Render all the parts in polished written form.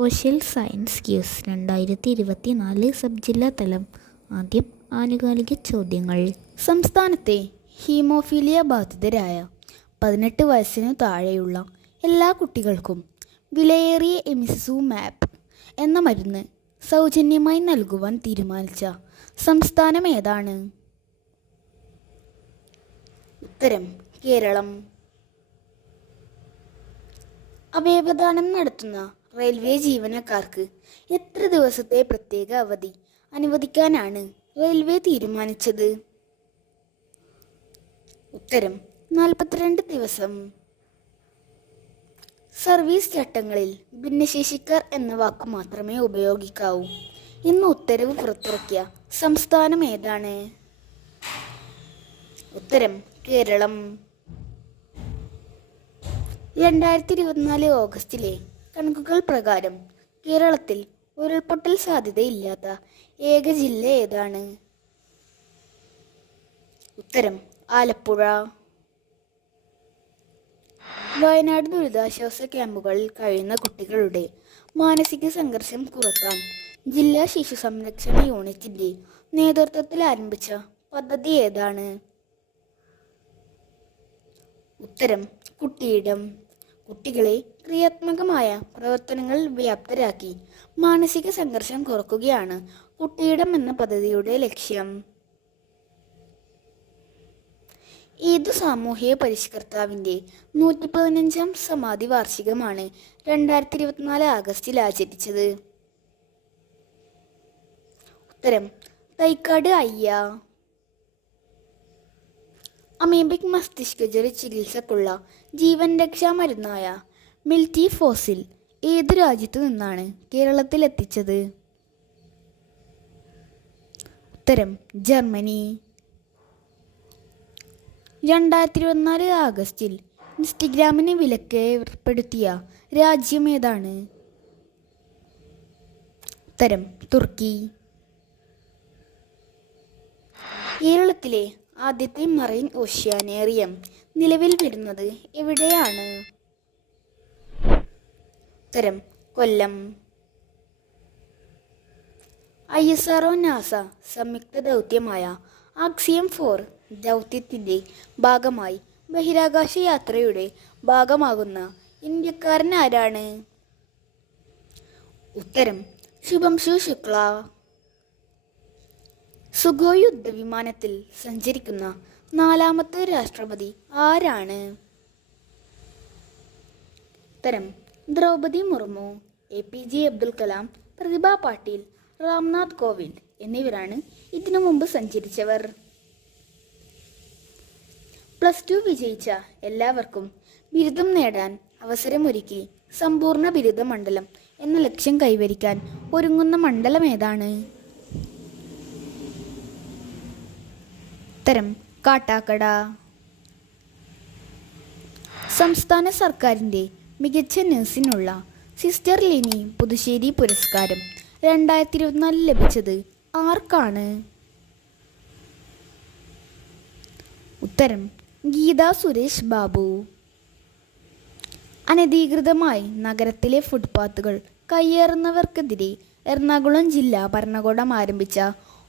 Social science quiz 2024 sub ജില്ലാ തലം. ആദ്യം ആനുകാലിക ചോദ്യങ്ങൾ. സംസ്ഥാനത്തെ ഹീമോഫീലിയ ബാധിതരായ 18 വയസ്സിനു താഴെയുള്ള എല്ലാ കുട്ടികൾക്കും വിലയേറിയ എമിസുമാബ് എന്ന മരുന്ന് സൗജന്യമായി നൽകുവാൻ തീരുമാനിച്ച സംസ്ഥാനം ഏതാണ്? ഉത്തരം കേരളം. അവയവദാനം നടത്തുന്ന റെയിൽവേ ജീവനക്കാർക്ക് എത്ര ദിവസത്തെ പ്രത്യേക അവധി അനുവദിക്കാനാണ് റെയിൽവേ തീരുമാനിച്ചത്? ഉത്തരം 42 ദിവസം. സർവീസ് ചട്ടങ്ങളിൽ ഭിന്നശേഷിക്കാർ എന്ന വാക്ക് മാത്രമേ ഉപയോഗിക്കാവൂ എന്ന് ഉത്തരവ് പുറത്തിറക്കിയ സംസ്ഥാനം ഏതാണ്? ഉത്തരം കേരളം. 2024 ഓഗസ്റ്റിലെ കണക്കുകൾ പ്രകാരം കേരളത്തിൽ ഉരുൾപൊട്ടൽ സാധ്യതയില്ലാത്ത ഏക ജില്ല ഏതാണ്? ഉത്തരം ആലപ്പുഴ. വയനാട് ദുരിതാശ്വാസ ക്യാമ്പുകളിൽ കഴിയുന്ന കുട്ടികളുടെ മാനസിക സംഘർഷം കുറക്കാൻ ജില്ലാ ശിശു സംരക്ഷണ യൂണിറ്റിന്റെ നേതൃത്വത്തിൽ ആരംഭിച്ച പദ്ധതി ഏതാണ്? ഉത്തരം കുട്ടിയിടം. കുട്ടികളെ ക്രിയാത്മകമായ പ്രവർത്തനങ്ങൾ വ്യാപ്തരാക്കി മാനസിക സംഘർഷം കുറയ്ക്കുകയാണ് കുട്ടിയിടം എന്ന പദ്ധതിയുടെ ലക്ഷ്യം. ഏതു സാമൂഹിക പരിഷ്കർത്താവിൻ്റെ 115-ാം സമാധി വാർഷികമാണ് 2024 ആഗസ്റ്റിൽ ആചരിച്ചത്? ഉത്തരം തൈക്കാട് അയ്യ. അമീബിക് മസ്തിഷ്കജ്വര ചികിത്സക്കുള്ള ജീവൻ രക്ഷാ മരുന്നായ മിൽറ്റിഫോസിൽ ഏതു രാജ്യത്തു നിന്നാണ് കേരളത്തിൽ എത്തിച്ചത്? ഉത്തരം ജർമ്മനി. 2024 ആഗസ്റ്റിൽ ഇൻസ്റ്റഗ്രാമിന് വിലക്ക് ഏർപ്പെടുത്തിയ രാജ്യം ഏതാണ്? ഉത്തരം തുർക്കി. കേരളത്തിലെ ആദ്യത്തെ മറൈൻ ഓഷ്യാനേറിയം നിലവിൽ വരുന്നത് എവിടെയാണ്? ഉത്തരം കൊല്ലം. ISRO നാസ സംയുക്ത ദൗത്യമായ ആക്സിയം 4 ദൗത്യത്തിൻ്റെ ഭാഗമായി ബഹിരാകാശ യാത്രയുടെ ഭാഗമാകുന്ന ഇന്ത്യക്കാരൻ ആരാണ്? ഉത്തരം ശുഭംശു ശുക്ല. സുഖോയ് യുദ്ധവിമാനത്തിൽ സഞ്ചരിക്കുന്ന 4ാമത്തെ രാഷ്ട്രപതി ആരാണ്? ഉത്തരം ദ്രൗപദി മുർമു. APJ അബ്ദുൽ കലാം, പ്രതിഭ പാട്ടീൽ, രാംനാഥ് കോവിന്ദ് എന്നിവരാണ് ഇതിനു മുമ്പ് സഞ്ചരിച്ചവർ. +2 വിജയിച്ച എല്ലാവർക്കും ബിരുദം നേടാൻ അവസരമൊരുക്കി സമ്പൂർണ്ണ ബിരുദ മണ്ഡലം എന്ന ലക്ഷ്യം കൈവരിക്കാൻ ഒരുങ്ങുന്ന മണ്ഡലം ഏതാണ്? ഉത്തരം കാട്ടാക്കട. സംസ്ഥാന സർക്കാരിൻ്റെ മികച്ച നഴ്സിനുള്ള സിസ്റ്റർ ലിനി പുതുശ്ശേരി പുരസ്കാരം 2024 ലഭിച്ചത് ആർക്കാണ്? ഉത്തരം ഗീത സുരേഷ് ബാബു. അനധികൃതമായി നഗരത്തിലെ ഫുട്പാത്തുകൾ കയ്യേറുന്നവർക്കെതിരെ എറണാകുളം ജില്ലാ ഭരണകൂടം ആരംഭിച്ച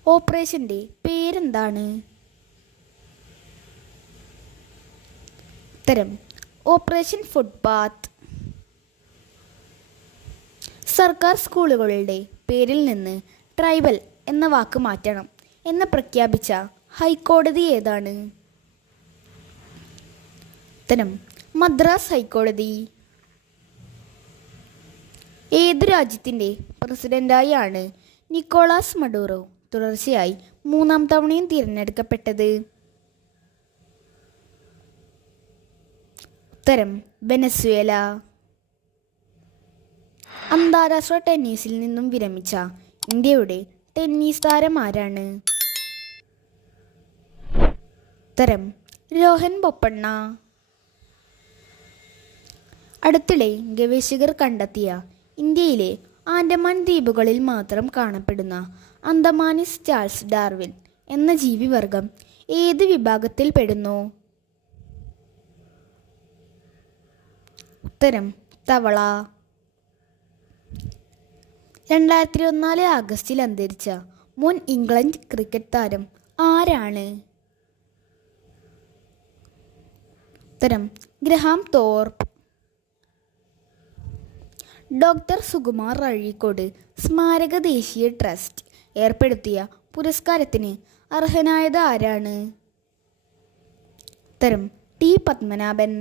ഓപ്പറേഷൻ്റെ പേരെന്താണ്? ഉത്തരം ഓപ്പറേഷൻ ഫുട്പാത്ത്. സർക്കാർ സ്കൂളുകളുടെ പേരിൽ നിന്ന് ട്രൈബൽ എന്ന വാക്ക് മാറ്റണം എന്ന് പ്രഖ്യാപിച്ച ഹൈക്കോടതി ഏതാണ്? ഉത്തരം മദ്രാസ് ഹൈക്കോടതി. ഏതു രാജ്യത്തിൻ്റെ പ്രസിഡന്റായാണ് നിക്കോളാസ് മഡൂറോ തുടർച്ചയായി 3ാം തവണയും തിരഞ്ഞെടുക്കപ്പെട്ടത്? ഉത്തരം വെനസ്വേല. അന്താരാഷ്ട്ര ടെന്നീസിൽ നിന്നും വിരമിച്ച ഇന്ത്യയുടെ ടെന്നീസ് താരം ആരാണ്? ഉത്തരം രോഹൻ ബൊപ്പണ്ണ. അടുത്തിടെ ഗവേഷകർ കണ്ടെത്തിയ ഇന്ത്യയിലെ ആൻഡമാൻ ദ്വീപുകളിൽ മാത്രം കാണപ്പെടുന്ന അന്തമാനിസ് ചാൾസ് ഡാർവിൻ എന്ന ജീവിവർഗം ഏത് വിഭാഗത്തിൽ പെടുന്നു? ഉത്തരം തവള. 2024 ആഗസ്റ്റിൽ അന്തരിച്ച മുൻ ഇംഗ്ലണ്ട് ക്രിക്കറ്റ് താരം ആരാണ്? ഉത്തരം Graham Thorpe. Doctor Sukumar Azhikode സ്മാരക ദേശീയ ട്രസ്റ്റ് ഏർപ്പെടുത്തിയ പുരസ്കാരത്തിന് അർഹനായത് ആരാണ്? ഉത്തരം ടി പത്മനാഭൻ.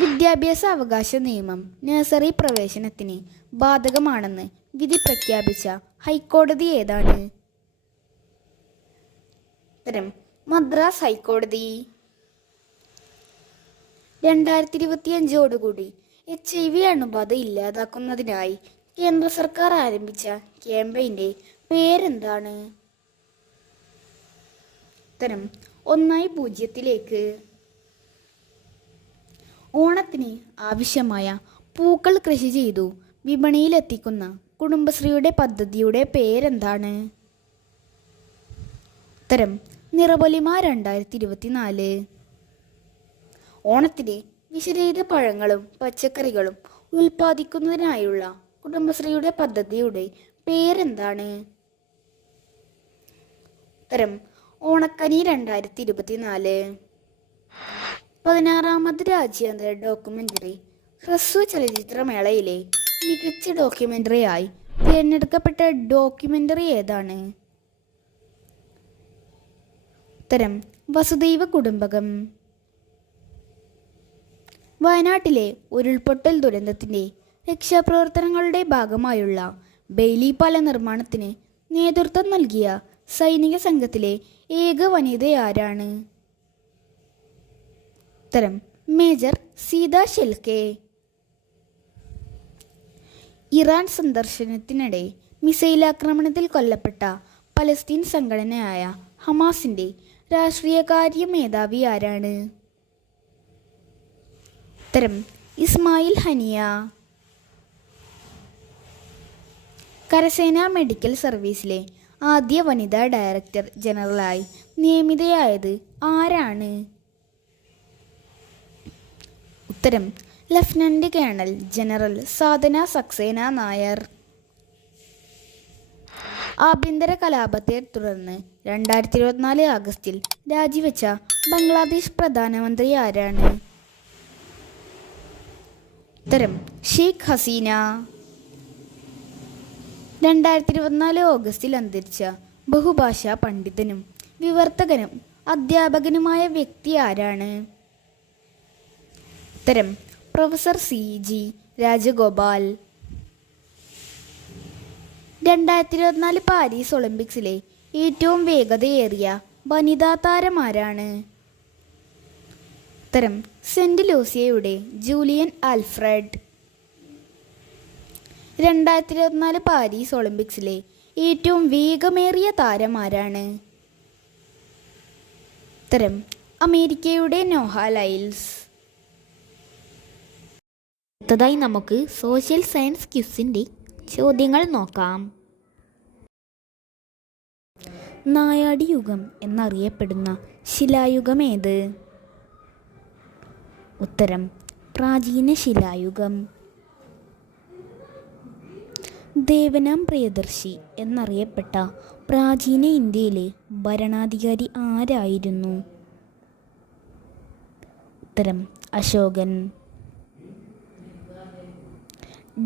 വിദ്യാഭ്യാസ അവകാശ നിയമം നഴ്സറി പ്രവേശനത്തിന് ബാധകമാണെന്ന് വിധി പ്രഖ്യാപിച്ച ഹൈക്കോടതി ഏതാണ്? ഉത്തരം മദ്രാസ് ഹൈക്കോടതി. 2025 HIV അണുബാധ ഇല്ലാതാക്കുന്നതിനായി കേന്ദ്ര സർക്കാർ ആരംഭിച്ച ക്യാമ്പയിൻ്റെ പേരെന്താണ്? ഉത്തരം 1-0. ഓണത്തിന് ആവശ്യമായ പൂക്കൾ കൃഷി ചെയ്തു വിപണിയിലെത്തിക്കുന്ന കുടുംബശ്രീയുടെ പദ്ധതിയുടെ പേരെന്താണ്? ഉത്തരം നിറപൊലിമ 2024. ഓണത്തിന് വിഷരഹിത പഴങ്ങളും പച്ചക്കറികളും ഉൽപ്പാദിക്കുന്നതിനായുള്ള കുടുംബശ്രീയുടെ പദ്ധതിയുടെ പേരെന്താണ്? ഉത്തരം ഓണക്കനി 2024. 16ാമത് രാജ്യാന്തര ഡോക്യുമെൻ്ററി ഹ്രസ്വ ചലച്ചിത്രമേളയിലെ മികച്ച ഡോക്യുമെൻ്ററിയായി തിരഞ്ഞെടുക്കപ്പെട്ട ഡോക്യുമെൻ്ററി ഏതാണ്? ഉത്തരം വസുദൈവ കുടുംബകം. വയനാട്ടിലെ ഉരുൾപൊട്ടൽ ദുരന്തത്തിൻ്റെ രക്ഷാപ്രവർത്തനങ്ങളുടെ ഭാഗമായുള്ള ബെയിലി പാല നിർമ്മാണത്തിന് നേതൃത്വം നൽകിയ സൈനിക സംഘത്തിലെ ഏക വനിതയാരാണ്? ഉത്തരം മേജർ സീത ഷെൽക്കെ. ഇറാൻ സന്ദർശനത്തിനിടെ മിസൈലാക്രമണത്തിൽ കൊല്ലപ്പെട്ട പലസ്തീൻ സംഘടനയായ ഹമാസിൻ്റെ രാഷ്ട്രീയകാര്യ മേധാവി ആരാണ്? ഉത്തരം ഇസ്മായിൽ ഹനിയ. കരസേനാ മെഡിക്കൽ സർവീസിലെ ആദ്യ വനിതാ ഡയറക്ടർ ജനറലായി നിയമിതയായത് ആരാണ്? ഉത്തരം ലഫ്റ്റനന്റ് കേണൽ ജനറൽ സാധന സക്സേന നായർ. ആഭ്യന്തര കലാപത്തെ തുടർന്ന് 2024 ആഗസ്റ്റിൽ രാജിവെച്ച ബംഗ്ലാദേശ് പ്രധാനമന്ത്രി ആരാണ്? ഉത്തരം ഷെയ്ഖ് ഹസീന. 2024 ഓഗസ്റ്റിൽ അന്തരിച്ച ബഹുഭാഷാ പണ്ഡിതനും വിവർത്തകനും അധ്യാപകനുമായ വ്യക്തി ആരാണ്? ഉത്തരം പ്രൊഫസർ CG രാജഗോപാൽ. 2024 പാരീസ് ഒളിമ്പിക്സിലെ ഏറ്റവും വേഗതയേറിയ വനിതാ താരമാരാണ്? ഉത്തരം സെന്റ് ലൂസിയയുടെ ജൂലിയൻ ആൽഫ്രഡ്. 2024 പാരീസ് ഒളിമ്പിക്സിലെ ഏറ്റവും വേഗമേറിയ താരമാരാണ്? ഉത്തരം അമേരിക്കയുടെ നോഹ ലൈൽസ്. അടുത്തതായി നമുക്ക് സോഷ്യൽ സയൻസ് ക്വിസിൻ്റെ ചോദ്യങ്ങൾ നോക്കാം. നായാടി യുഗം എന്നറിയപ്പെടുന്ന ശിലായുഗം ഏത്? ഉത്തരം പ്രാചീന ശിലായുഗം. ദേവനാം പ്രിയദർശി എന്നറിയപ്പെട്ട പ്രാചീന ഇന്ത്യയിലെ ഭരണാധികാരി ആരായിരുന്നു? ഉത്തരം അശോകൻ.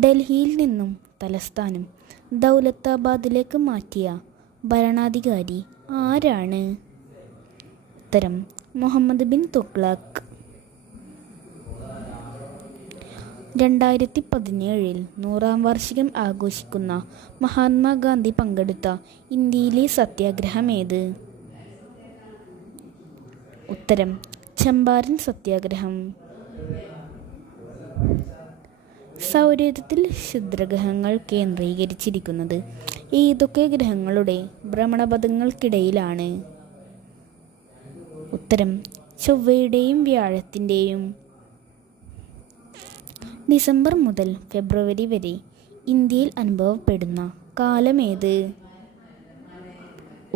ഡൽഹിയിൽ നിന്നും തലസ്ഥാനം ദൗലത്താബാദിലേക്ക് മാറ്റിയ ഭരണാധികാരി ആരാണ്? ഉത്തരം മുഹമ്മദ് ബിൻ തുഗ്ലക്ക്. 2017 100ാം വാർഷികം ആഘോഷിക്കുന്ന മഹാത്മാഗാന്ധി പങ്കെടുത്ത ഇന്ത്യയിലെ സത്യാഗ്രഹം ഏത്? ഉത്തരം ചമ്പാരൻ സത്യാഗ്രഹം. സൗരയൂഥത്തിൽ ക്ഷുദ്രഗ്രഹങ്ങൾ കേന്ദ്രീകരിച്ചിരിക്കുന്നത് ഏതൊക്കെ ഗ്രഹങ്ങളുടെ ഭ്രമണപഥങ്ങൾക്കിടയിലാണ്? ഉത്തരം ചൊവ്വയുടെയും വ്യാഴത്തിൻ്റെയും. ഡിസംബർ മുതൽ ഫെബ്രുവരി വരെ ഇന്ത്യയിൽ അനുഭവപ്പെടുന്ന കാലമേത്?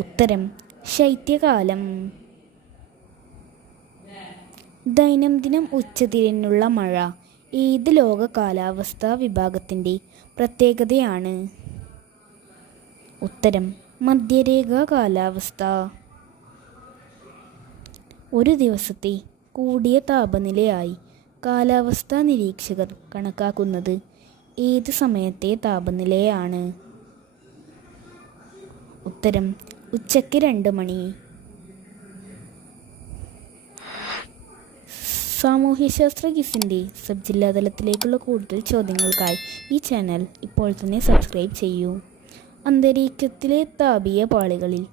ഉത്തരം ശൈത്യകാലം. ദൈനംദിനം ഉച്ചതിരിഞ്ഞുള്ള മഴ ഏത് ലോക കാലാവസ്ഥാ വിഭാഗത്തിൻ്റെ പ്രത്യേകതയാണ്? ഉത്തരം മധ്യരേഖാ കാലാവസ്ഥ. ഒരു ദിവസത്തെ കൂടിയ താപനിലയായി കാലാവസ്ഥാ നിരീക്ഷകർ കണക്കാക്കുന്നത് ഏത് സമയത്തെ താപനിലയാണ്? ഉത്തരം ഉച്ചയ്ക്ക് 2 മണി. സാമൂഹ്യശാസ്ത്ര ക്വിസിൻ്റെ സബ് ജില്ലാ തലത്തിലേക്കുള്ള കൂടുതൽ ചോദ്യങ്ങൾക്കായി ഈ ചാനൽ ഇപ്പോൾ തന്നെ സബ്സ്ക്രൈബ് ചെയ്യൂ. അന്തരീക്ഷത്തിലെ താപീയ പാളികളിൽ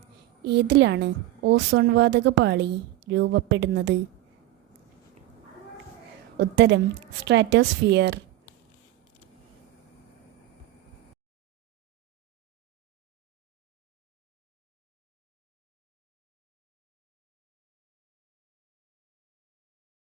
ഏതിലാണ് ഓസോൺ വാതക പാളി രൂപപ്പെടുന്നത്? ഉത്തരം സ്ട്രാറ്റോസ്ഫിയർ.